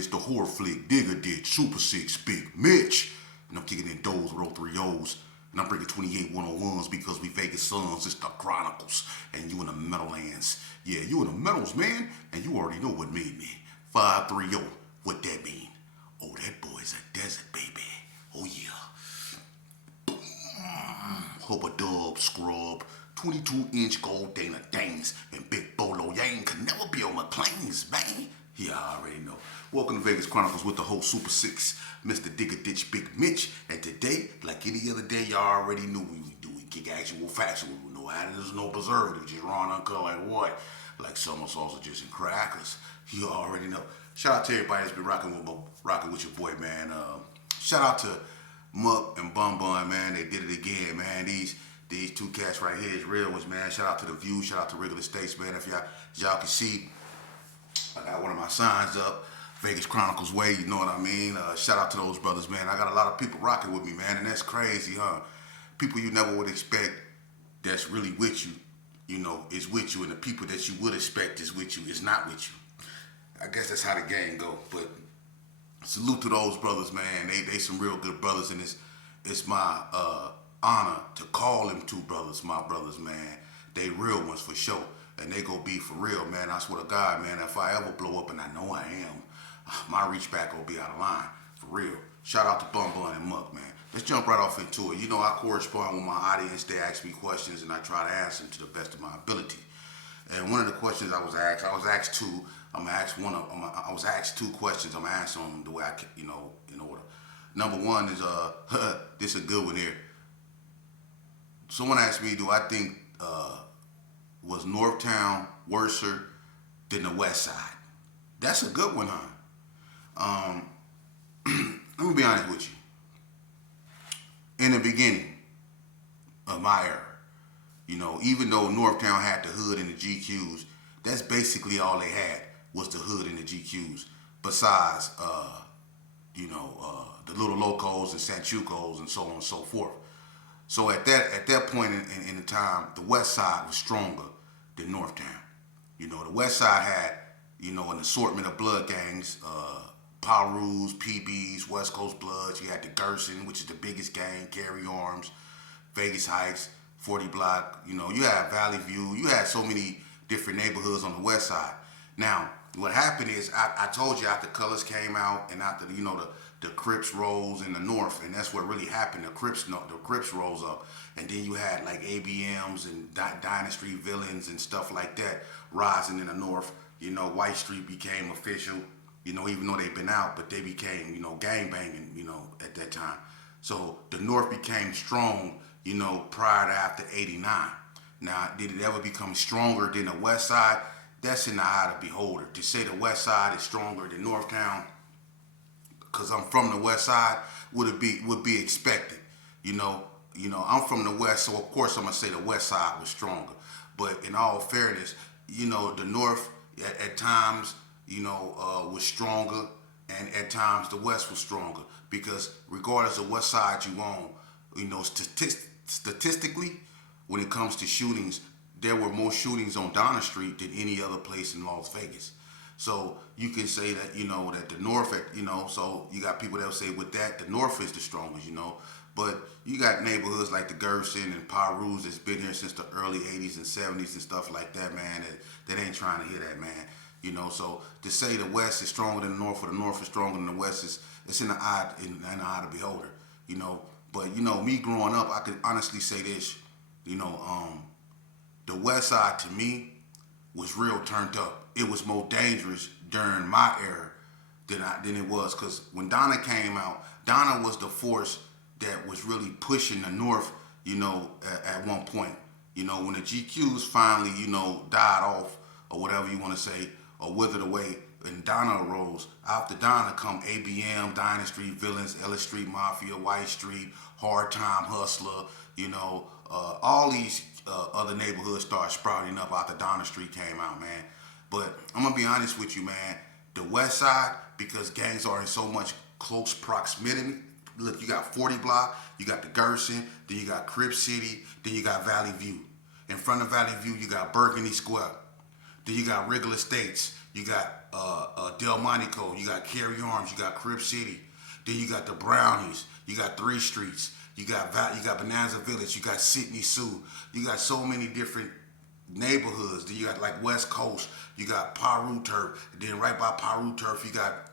it's the horror flick, Digger Ditch, Super 6, Big Mitch. And I'm kicking in doors with 03 O's. And I'm bringing 28 101s because we Vegas sons. It's the Chronicles. And you in the Meadowlands. Yeah, you in the Meadows, man. And you already know what made me. 530. What that mean? Oh, that boy's a desert, baby. Oh, yeah. Hubba Dub, Scrub. 22-inch gold Dana Danes and Big Bolo Yang can never be on my planes, man. Yeah, I already know. Welcome to Vegas Chronicles with the whole Super 6, Mr. Digger Ditch Big Mitch. And today, like any other day, y'all already knew we do. We kick actual facts. We know there's no preservative, just raw uncut like what? Like summer sausages and crackers. You already know. Shout out to everybody that's been rocking with your boy, man. Shout out to Muck and Bun Bun, man. They did it again, man. These two cats right here is real ones, man. Shout out to The View. Shout out to Regular States, man. If y'all can see, I got one of my signs up, Vegas Chronicles Way, you know what I mean? Shout out to those brothers, man. I got a lot of people rocking with me, man, and that's crazy, huh? People you never would expect that's really with you, you know, is with you, and the people that you would expect is with you is not with you. I guess that's how the game go, but salute to those brothers, man. They some real good brothers, and it's my honor to call them two brothers my brothers, man. They real ones for sure, and they gonna be for real, man. I swear to God, man, if I ever blow up, and I know I am, my reach back gonna be out of line, for real. Shout out to Bun Bun and Muck, man. Let's jump right off into it. You know, I correspond with my audience. They ask me questions, and I try to answer them to the best of my ability. And one of the questions I was asked two. I was asked two questions. I'm answering them the way I, in order. Number one is this is a good one here. Someone asked me, do I think was Northtown worser than the West Side? That's a good one, huh? Let me be honest with you. In the beginning of my era, you know, even though Northtown had the hood and the GQs, that's basically all they had was the hood and the GQs. Besides, the little locos and Sanchucos and so on and so forth. So at that point in the time, the West Side was stronger than Northtown. You know, the West Side had, you know, an assortment of blood gangs, Parus, PBs, West Coast Bloods. You had the Gerson, which is the biggest gang, Carry Arms, Vegas Heights, 40 Block. You know, you had Valley View. You had so many different neighborhoods on the West Side. Now, what happened is, I told you after Colors came out and after, you know, the Crips rose in the North, and that's what really happened. The Crips rose up, and then you had like ABMs and Dynasty Villains and stuff like that rising in the North. You know, White Street became official. You know, even though they've been out, but they became, you know, gang banging, you know, at that time. So the North became strong, you know, prior to after '89. Now, did it ever become stronger than the West Side? That's in the eye of the beholder. To say the West Side is stronger than Northtown, because I'm from the West Side, would be expected. You know, I'm from the West, so of course I'm gonna say the West Side was stronger. But in all fairness, you know, the North at times, you know, was stronger, and at times the West was stronger, because regardless of what side you on, you know, statistically, when it comes to shootings, there were more shootings on Donna Street than any other place in Las Vegas. So you can say that, you know, that the North, you know, so you got people that will say with that, the North is the strongest, you know. But you got neighborhoods like the Gerson and Parus that's been here since the early 80s and 70s and stuff like that, man, that ain't trying to hear that, man. You know, so to say the West is stronger than the North or the North is stronger than the West it's in the eye of the beholder, you know. But, you know, me growing up, I could honestly say this, you know, the West Side to me was real turned up. It was more dangerous during my era than it was, because when Donna came out, Donna was the force that was really pushing the North, you know, at one point. You know, when the GQs finally, you know, died off, or whatever you want to say, or withered away, and Donna arose. After Donna come ABM, Dynasty Villains, Ellis Street Mafia, White Street, Hard Time Hustler, you know, all these other neighborhoods started sprouting up after Donna Street came out, man. But I'm going to be honest with you, man. The West Side, because gangs are in so much close proximity. Look, you got 40 Block, you got the Gerson, then you got Crib City, then you got Valley View. In front of Valley View, you got Burgundy Square. Then you got Regular Estates. You got Delmonico, you got Cary Arms, you got Crib City, then you got the Brownies, you got 3 Streets, you got Bonanza Village, you got Sydney Sue, you got so many different neighborhoods. Then you got like West Coast, you got Paru Turf, then right by Paru Turf you got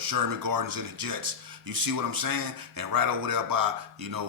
Sherman Gardens and the Jets. You see what I'm saying? And right over there by,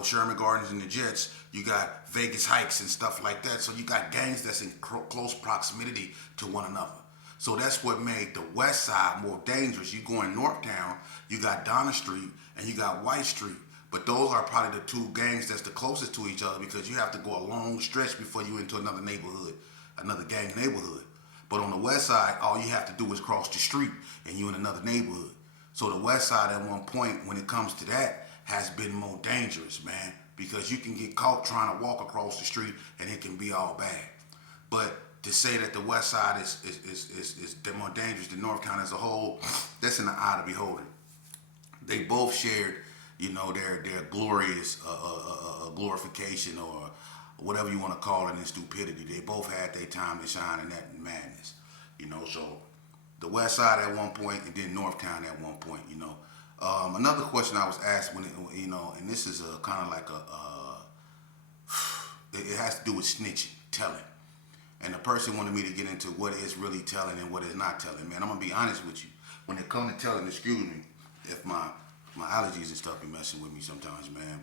Sherman Gardens and the Jets, you got Vegas Heights and stuff like that. So you got gangs that's in close proximity to one another. So that's what made the West Side more dangerous. You go in Northtown, you got Donna Street and you got White Street. But those are probably the 2 gangs that's the closest to each other, because you have to go a long stretch before you into another neighborhood, another gang neighborhood. But on the West Side, all you have to do is cross the street and you're in another neighborhood. So the West Side at one point, when it comes to that, has been more dangerous, man, because you can get caught trying to walk across the street and it can be all bad. But to say that the West Side is more dangerous than Northtown as a whole, that's in the eye of the beholder. They both shared, their glorious glorification, or whatever you want to call it, in stupidity. They both had their time to shine in that madness, So the West Side at one point, and then Northtown at one point, Another question I was asked when, and this is a kind of like it has to do with snitching, telling. And the person wanted me to get into what is really telling and what is not telling. Man, I'm going to be honest with you. When it comes to telling, excuse me, if my allergies and stuff be messing with me sometimes, man.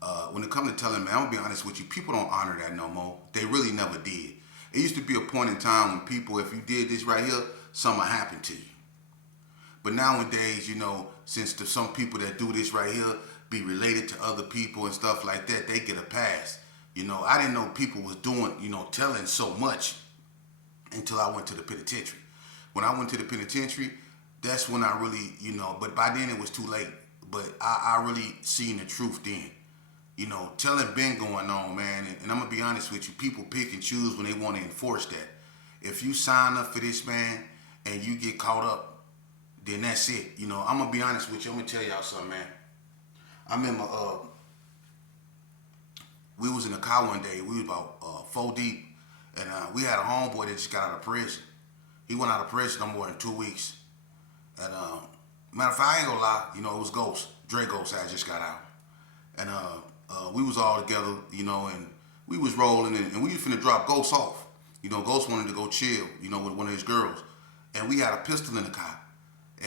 But when it comes to telling, man, I'm going to be honest with you. People don't honor that no more. They really never did. It used to be a point in time when people, if you did this right here, something happened to you. But nowadays, since some people that do this right here be related to other people and stuff like that, they get a pass. I didn't know people was doing, telling so much until I went to the penitentiary. When I went to the penitentiary, that's when I really, but by then it was too late. But I really seen the truth then. Telling been going on, man. And I'm going to be honest with you, people pick and choose when they want to enforce that. If you sign up for this, man, and you get caught up, then that's it. I'm going to be honest with you. I'm going to tell y'all something, man. I remember, we was in the car one day. We was about 4 deep, and we had a homeboy that just got out of prison. He went out of prison no more than 2 weeks. And matter of fact, I ain't gonna lie, it was Ghost. Dre Ghost had just got out, and we was all together, and we was rolling, and we was finna drop Ghost off. Ghost wanted to go chill, with one of his girls, and we had a pistol in the car,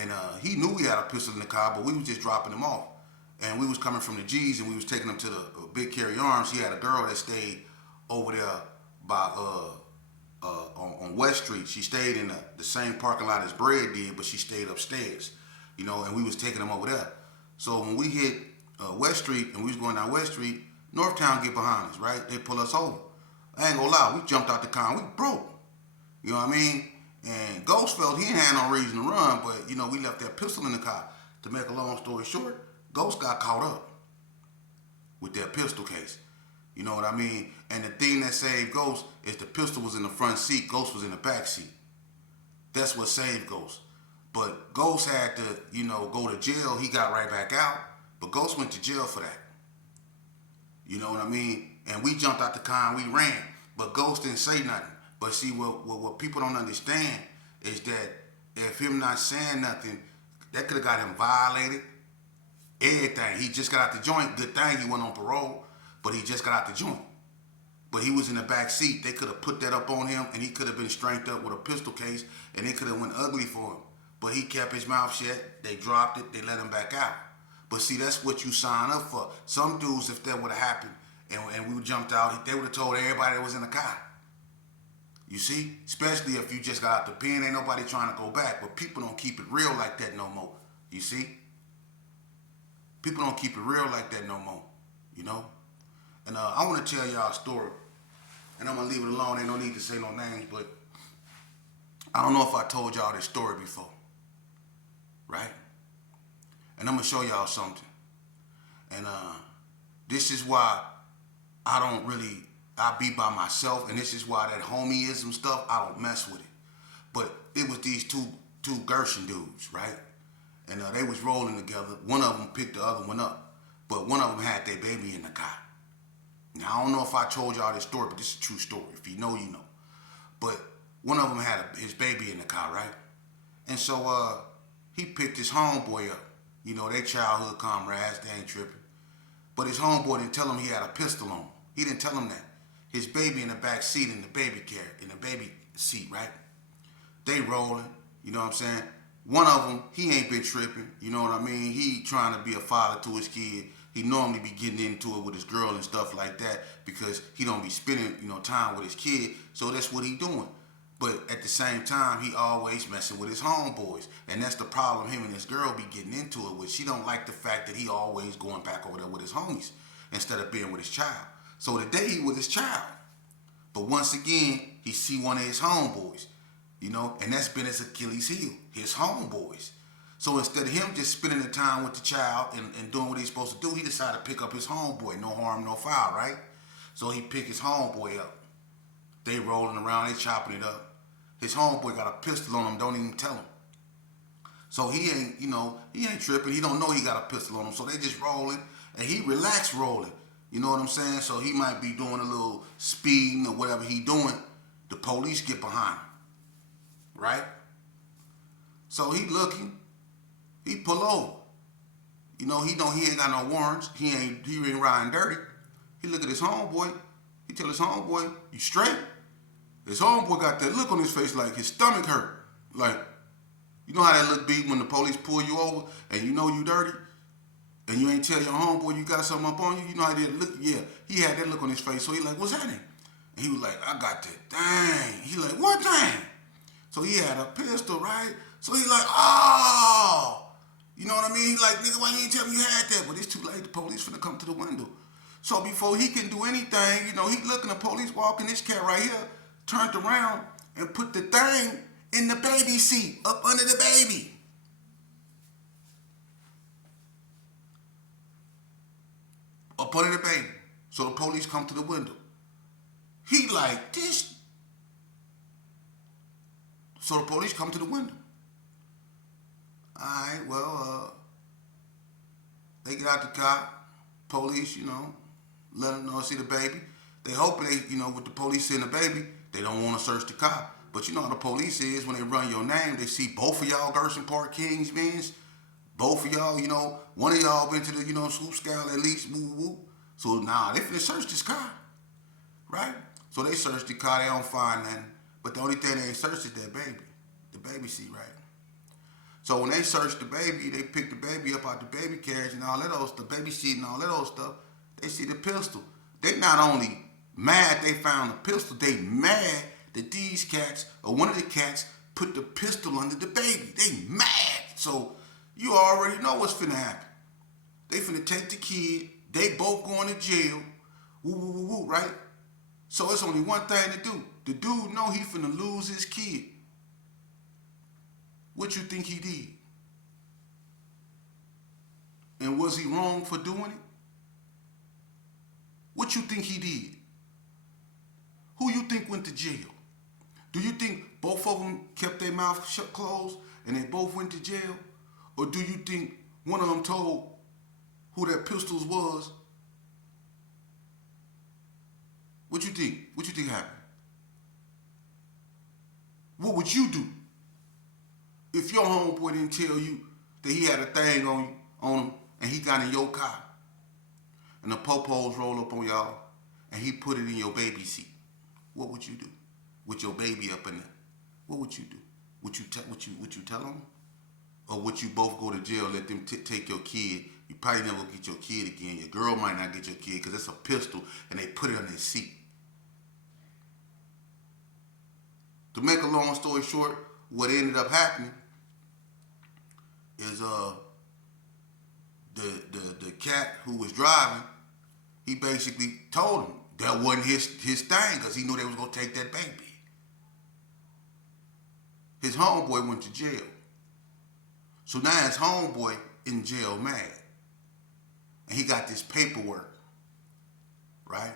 and he knew we had a pistol in the car, but we was just dropping him off. And we was coming from the G's, and we was taking him to the Big Cary Arms. He had a girl that stayed over there by on West Street. She stayed in the same parking lot as Bread did, but she stayed upstairs, and we was taking him over there. So when we hit West Street and we was going down West Street, Northtown get behind us, right? They pull us over. I ain't gonna lie, we jumped out the car and we broke. You know what I mean? And Ghost felt he ain't had no reason to run, but we left that pistol in the car. To make a long story short, Ghost got caught up with that pistol case. You know what I mean? And the thing that saved Ghost is the pistol was in the front seat, Ghost was in the back seat. That's what saved Ghost. But Ghost had to, go to jail. He got right back out, but Ghost went to jail for that. You know what I mean? And we jumped out the car and we ran, but Ghost didn't say nothing. But see, what people don't understand is that if him not saying nothing, that could have got him violated. Everything. He just got out the joint. Good thing he went on parole, but he just got out the joint. But he was in the back seat. They could have put that up on him, and he could have been strengthened up with a pistol case, and it could have went ugly for him. But he kept his mouth shut. They dropped it. They let him back out. But see, that's what you sign up for. Some dudes, if that would have happened, and we jumped out, they would have told everybody that was in the car. You see? Especially if you just got out the pen, ain't nobody trying to go back. But people don't keep it real like that no more. You see? People don't keep it real like that no more, And I want to tell y'all a story, and I'm going to leave it alone. Ain't no need to say no names, but I don't know if I told y'all this story before, right? And I'm going to show y'all something. And this is why I be by myself, and this is why that homieism stuff, I don't mess with it. But it was these two Gershon dudes, right? And they was rolling together. One of them picked the other one up. But one of them had their baby in the car. Now, I don't know if I told y'all this story, but this is a true story. If you know, you know. But one of them had his baby in the car, right? And so he picked his homeboy up. You know, they childhood comrades, they ain't tripping. But his homeboy didn't tell him he had a pistol on him. He didn't tell him that. His baby in the back seat in the baby seat, right? They rolling, you know what I'm saying? One of them, he ain't been tripping, you know what I mean? He trying to be a father to his kid. He normally be getting into it with his girl and stuff like that because he don't be spending, time with his kid. So that's what he doing. But at the same time, he always messing with his homeboys. And that's the problem him and his girl be getting into it with. She don't like the fact that he always going back over there with his homies instead of being with his child. So today he with his child. But once again, he see one of his homeboys, and that's been his Achilles heel, his homeboys. So instead of him just spending the time with the child and doing what he's supposed to do, he decided to pick up his homeboy. No harm, no foul, right? So he picked his homeboy up. They rolling around, they chopping it up. His homeboy got a pistol on him, don't even tell him. So he ain't tripping. He don't know he got a pistol on him. So they just rolling, and he relaxed rolling. You know what I'm saying? So he might be doing a little speeding or whatever he doing. The police get behind him, right? So he looking. He pull over. He know he ain't got no warrants. He ain't riding dirty. He look at his homeboy. He tell his homeboy, "You straight?" His homeboy got that look on his face like his stomach hurt. Like, you know how that look be when the police pull you over and you know you dirty? And you ain't tell your homeboy you got something up on you? You know how that look? Yeah, he had that look on his face. So he like, "What's happening?" And he was like, "I got that thing." He like, "What thing?" So he had a pistol, right? So he like, "Oh." You know what I mean? He like, "Nigga, why you ain't tell me you had that?" But it's too late. The police finna come to the window. So before he can do anything, he looking, the police walking, this cat right here turned around and put the thing in the baby seat, up under the baby. Up under the baby. So the police come to the window. He like, this. So the police come to the window. Alright, well, they get out the car. Police, let them know, see the baby. They hoping with the police seeing the baby, they don't want to search the car. But you know how the police is, when they run your name, they see both of y'all Gerson Park Kings, mans. Both of y'all, one of y'all been to the, swoop scale at least, woo woo. So they finna search this car, right? So they search the car, they don't find nothing. But the only thing they ain't searched is that baby, the baby seat, right? So when they search the baby, they pick the baby up out the baby carriage and all that old stuff, the baby seat and all that old stuff. They see the pistol. They not only mad they found the pistol, they mad that these cats, or one of the cats, put the pistol under the baby. They mad. So you already know what's finna happen. They finna take the kid. They both going to jail. Woo, woo, woo, woo, right? So it's only one thing to do. The dude know he finna lose his kid. What you think he did? And was he wrong for doing it? What you think he did? Who you think went to jail? Do you think both of them kept their mouth shut closed and they both went to jail? Or do you think one of them told who that pistols was? What you think? What you think happened? What would you do if your homeboy didn't tell you that he had a thing on him and he got in your car and the popos roll up on y'all and he put it in your baby seat? What would you do with your baby up in there? What would you do? Would you tell them? Or would you both go to jail, let them take your kid? You probably never get your kid again. Your girl might not get your kid because it's a pistol and they put it on their seat. To make a long story short, what ended up happening is the cat who was driving, he basically told him that wasn't his thing because he knew they was gonna take that baby. His homeboy went to jail. So now his homeboy in jail mad. And he got this paperwork, right?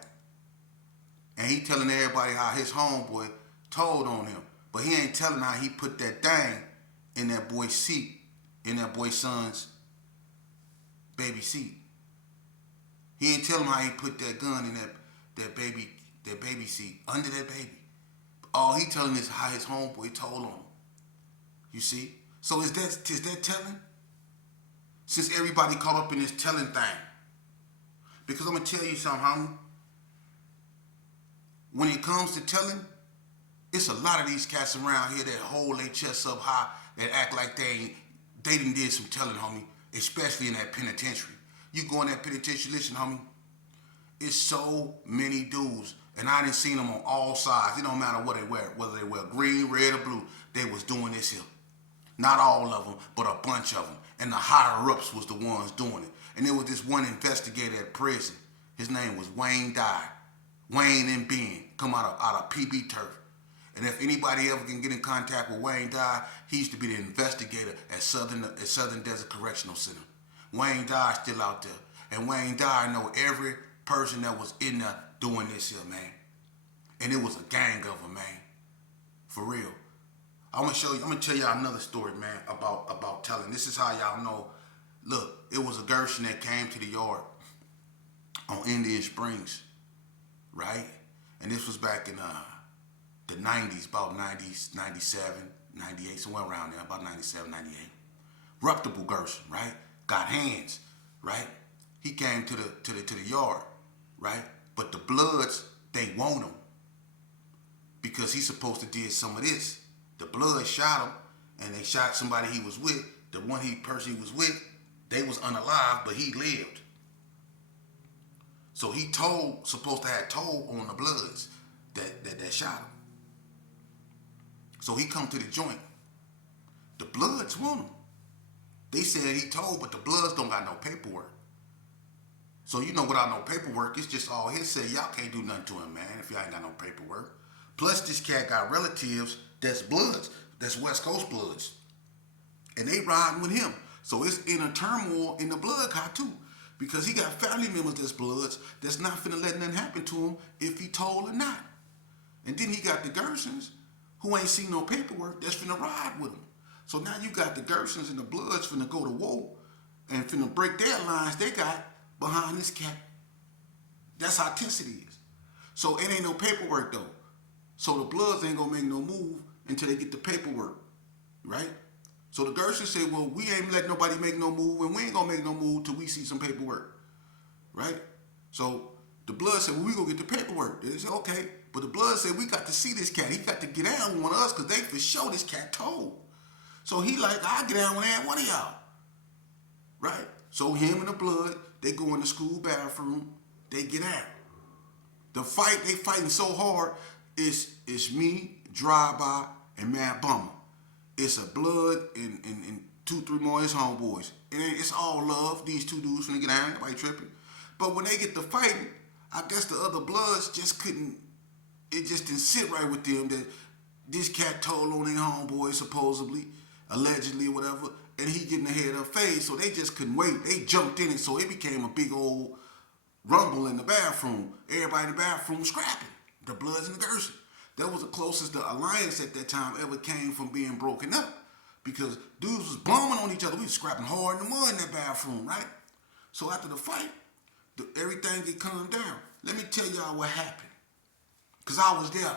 And he telling everybody how his homeboy told on him. But he ain't telling how he put that thing in that boy's seat, in that boy's son's baby seat. He ain't telling how he put that gun in that baby seat, under that baby. All he telling is how his homeboy told on him. You see? So is that telling? Since everybody caught up in this telling thing. Because I'm going to tell you something, homie. When it comes to telling, it's a lot of these cats around here that hold their chests up high, that act like they done did some telling, homie. Especially in that penitentiary. You go in that penitentiary, listen, homie. It's so many dudes, and I done seen them on all sides. It don't matter what they wear, whether they wear green, red, or blue. They was doing this here. Not all of them, but a bunch of them. And the higher ups was the ones doing it. And there was this one investigator at prison. His name was Wayne Dyer. Wayne and Ben come out of PB Turf. And if anybody ever can get in contact with Wayne Dyer, he used to be the investigator at Southern Desert Correctional Center. Wayne Dyer's still out there. And Wayne Dyer know every person that was in there doing this here, man. And it was a gang of them, man. For real. I'm gonna tell y'all another story, man, about telling. This is how y'all know. Look, it was a Gershon that came to the yard on Indian Springs, right? And this was back in the 90s, about 90s, 97, 98, somewhere around there, about 97, 98. Reputable Gershon, right? Got hands, right? He came to the yard, right? But the Bloods, they want him because he's supposed to did some of this. The Bloods shot him, and they shot somebody he was with. The person he was with, they was unalive, but he lived. So he supposed to have told on the Bloods that shot him. So he come to the joint. The Bloods want him. They said he told, but the Bloods don't got no paperwork. So you know, without no paperwork, it's just all his say. Y'all can't do nothing to him, man, if y'all ain't got no paperwork. Plus, this cat got relatives that's Bloods, that's West Coast Bloods. And they riding with him. So it's in a turmoil in the Blood car too. Because he got family members that's Bloods that's not finna let nothing happen to him if he told or not. And then he got the Gershons who ain't seen no paperwork that's finna ride with him. So now you got the Gershons and the Bloods finna go to war and finna break their lines they got behind this cat. That's how tense it is. So it ain't no paperwork though. So the Bloods ain't gonna make no move until they get the paperwork, right? So the Gershons say, well, we ain't letting nobody make no move, and we ain't gonna make no move till we see some paperwork, right? So the Bloods said, well, we gonna get the paperwork. They said, okay. But the Bloods said, we got to see this cat. He got to get down with one of us because they for sure this cat told. So he like, I'll get down with every one of y'all, right? So him and the Blood, they go in the school bathroom, they get out. The fight, they fighting so hard, it's me, Drive-By, and Mad Bummer. It's a Blood and 2-3 more of his homeboys. And it's all love. These two dudes finna get down, nobody tripping. But when they get to fighting, I guess the other Bloods just couldn't, it just didn't sit right with them that this cat told on their homeboys supposedly, allegedly, whatever, and he getting ahead of face, so they just couldn't wait. They jumped in it, so it became a big old rumble in the bathroom. Everybody in the bathroom scrapping. The Bloods and the Gershons. That was the closest the alliance at that time ever came from being broken up. Because dudes was bombing on each other. We was scrapping hard in the mud in that bathroom, right? So after the fight, everything get calmed down. Let me tell y'all what happened. Because I was there.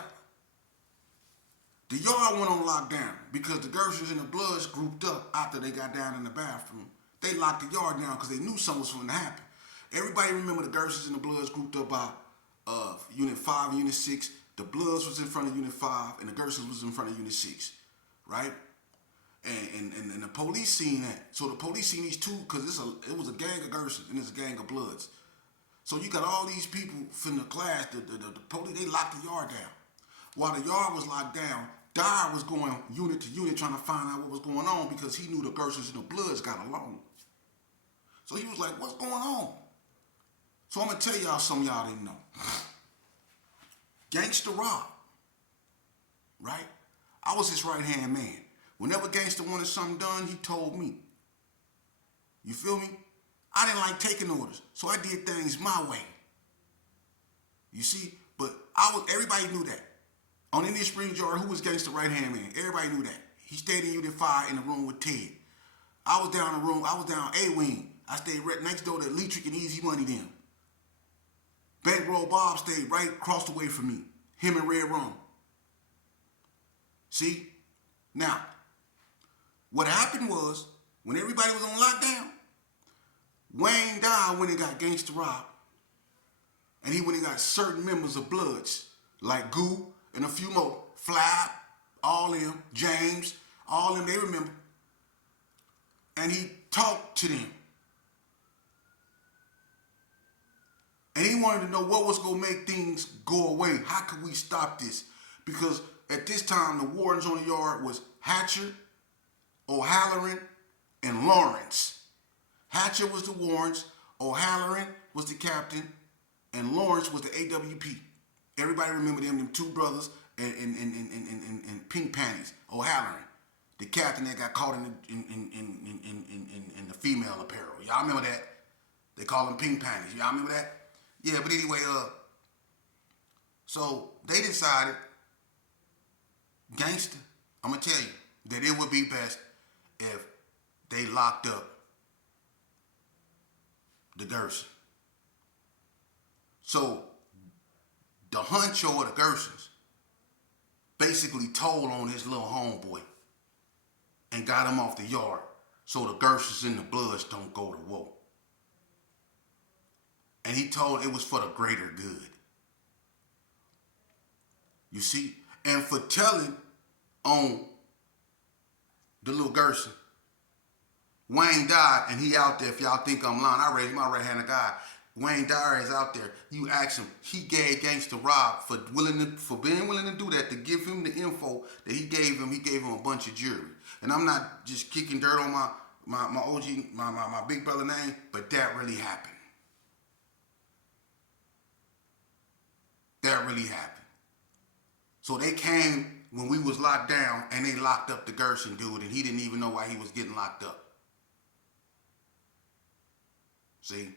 The yard went on lockdown because the Gershons and the Bloods grouped up after they got down in the bathroom. They locked the yard down because they knew something was going to happen. Everybody remember the Gershons and the Bloods grouped up by Unit 5 and Unit 6. The Bloods was in front of Unit 5 and the Gershons was in front of Unit 6, right? And the police seen that. So the police seen these two because it was a gang of Gershons and it's a gang of Bloods. So you got all these people from the class, the police, they locked the yard down. While the yard was locked down, Dyer was going unit to unit trying to find out what was going on because he knew the Gershons and the Bloods got along. So he was like, what's going on? So I'm going to tell y'all something y'all didn't know. Gangsta Rob, right? I was his right-hand man. Whenever Gangsta wanted something done, he told me. You feel me? I didn't like taking orders, so I did things my way. You see? But everybody knew that. On Indian Springs Yard, who was Gangsta right-hand man? Everybody knew that. He stayed in Unit 5 in the room with Ted. I was down A-Wing. I stayed right next door to Leatrick and Easy Money then. Bankroll Bob stayed right across the way from me. Him and Red Rum. See? Now, What happened was, when everybody was on lockdown, Wayne died when he got Gangsta Rob. And he went and got certain members of Bloods, like Goo and a few more, Flap, all them, James, all them, they remember. And he talked to them. And he wanted to know what was going to make things go away. How could we stop this? Because at this time, the wardens on the yard was Hatcher, O'Halloran, and Lawrence. Hatcher was the warrants, O'Halloran was the captain, and Lawrence was the AWP. Everybody remember them two brothers in pink panties. O'Halloran, the captain that got caught in the female apparel. Y'all remember that? They call them pink panties. Y'all remember that? Yeah, but anyway, so they decided, gangster, I'm gonna tell you that it would be best if they locked up the Gerson. So the honcho of the Gersons basically told on his little homeboy and got him off the yard so the Gersons and the Bloods don't go to war. And he told it was for the greater good. You see? And for telling on the little Gerson, Wayne died and he out there. If y'all think I'm lying, I raised my right-handed guy. Wayne Dyer is out there. You ask him, he gave Gangsta Rob for being willing to do that, to give him the info that he gave him. He gave him a bunch of jewelry. And I'm not just kicking dirt on my OG, my big brother name, but that really happened. That really happened. So they came when we was locked down and they locked up the Gerson dude and he didn't even know why he was getting locked up. See?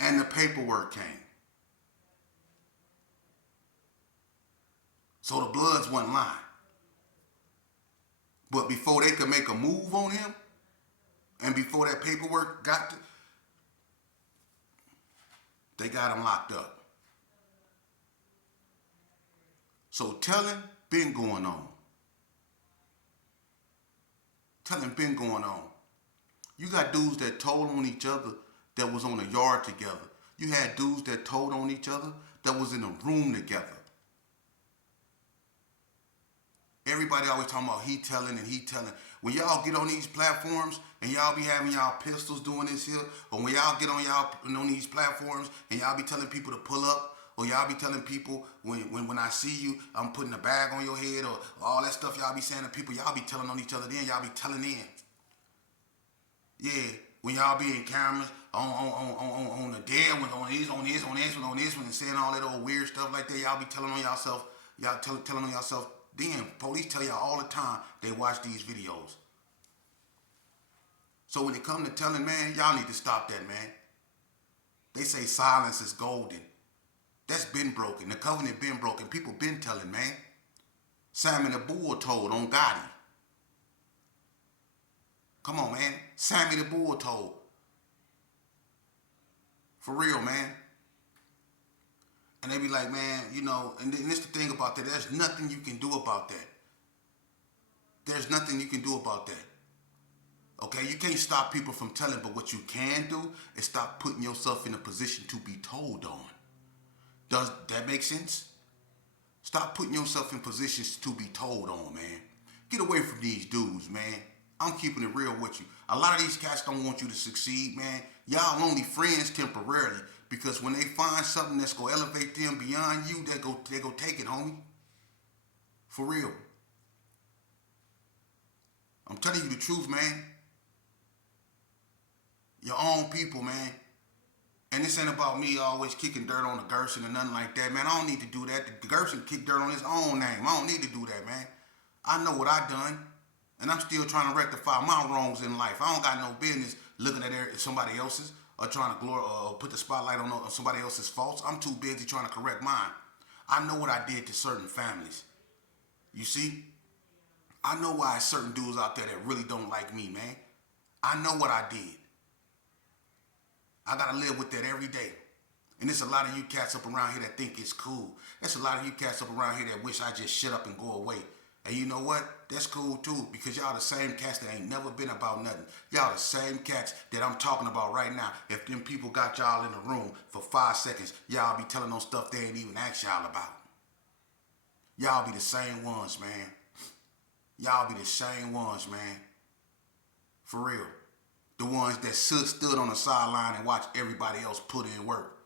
And the paperwork came. So the Bloods wasn't lying. But before they could make a move on him, and before that paperwork they got him locked up. So telling been going on. Telling been going on. You got dudes that told on each other that was on a yard together. You had dudes that told on each other that was in a room together. Everybody always talking about he telling and he telling. When y'all get on these platforms and y'all be having y'all pistols doing this here, or when y'all get on these platforms and y'all be telling people to pull up, or y'all be telling people when I see you, I'm putting a bag on your head, or all that stuff y'all be saying to people, y'all be telling on each other then, y'all be telling in. Yeah, when y'all be in cameras on the dead one, on this one, and saying all that old weird stuff like that, y'all be telling on yourself, telling on yourself. Then police tell y'all all the time they watch these videos. So when it come to telling, man, y'all need to stop that, man. They say silence is golden. That's been broken. The covenant been broken. People been telling, man. Sammy the Bull told on Gotti. Come on, man. Sammy the Bull told. For real, man. And they be like, man, you know, and this the thing about that. There's nothing you can do about that. There's nothing you can do about that. Okay, you can't stop people from telling, but what you can do is stop putting yourself in a position to be told on. Does that make sense? Stop putting yourself in positions to be told on, man. Get away from these dudes, man. I'm keeping it real with you. A lot of these cats don't want you to succeed, man. Y'all only friends temporarily, because when they find something that's gonna elevate them beyond you, they go take it, homie. For real. I'm telling you the truth, man. Your own people, man. And this ain't about me always kicking dirt on the Gerson or nothing like that, man. I don't need to do that. The Gerson kicked dirt on his own name. I don't need to do that, man. I know what I done, and I'm still trying to rectify my wrongs in life. I don't got no business looking at somebody else's or trying to put the spotlight on somebody else's faults. I'm too busy trying to correct mine. I know what I did to certain families. You see? I know why certain dudes out there that really don't like me, man. I know what I did. I gotta live with that every day. And there's a lot of you cats up around here that think it's cool. There's a lot of you cats up around here that wish I just shut up and go away. And you know what? That's cool too, because y'all the same cats that ain't never been about nothing. Y'all the same cats that I'm talking about right now. If them people got y'all in the room for 5 seconds, y'all be telling them stuff they ain't even asked y'all about. Y'all be the same ones, man. Y'all be the same ones, man. For real. The ones that stood on the sideline and watched everybody else put in work.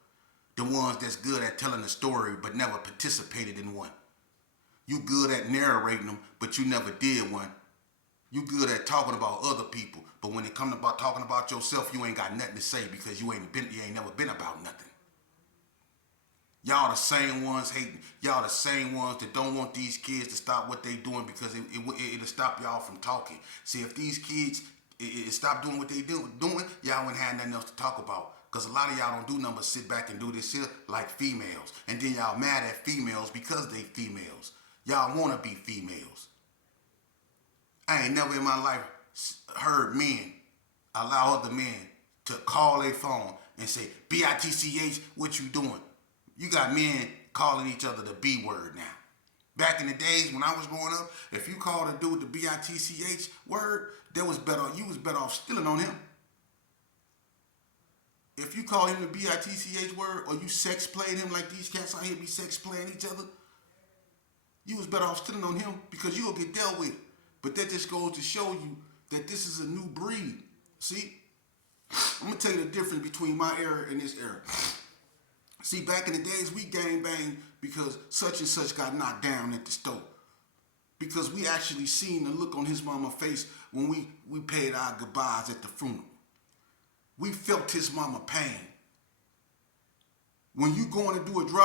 The ones that's good at telling a story but never participated in one. You good at narrating them, but you never did one. You good at talking about other people, but when it comes about talking about yourself, you ain't got nothing to say because you ain't never been about nothing. Y'all the same ones hating. Y'all the same ones that don't want these kids to stop what they doing because it'll stop y'all from talking. See, if these kids stop doing what they doing, y'all wouldn't have nothing else to talk about. Because a lot of y'all don't do nothing but sit back and do this here like females. And then y'all mad at females because they females. Y'all want to be females. I ain't never in my life heard men allow other men to call their phone and say, B-I-T-C-H, what you doing? You got men calling each other the B word now. Back in the days when I was growing up, if you called a dude the B-I-T-C-H word, you was better off stealing on him. If you call him the B-I-T-C-H word or you sex played him like these cats out here be sex playing each other, you was better off stealing on him because you'll get dealt with. But that just goes to show you that this is a new breed. See? I'm going to tell you the difference between my era and this era. See, back in the days, we gang banged because such and such got knocked down at the store. Because we actually seen the look on his mama's face when we paid our goodbyes at the funeral. We felt his mama pain. When you going to do a drive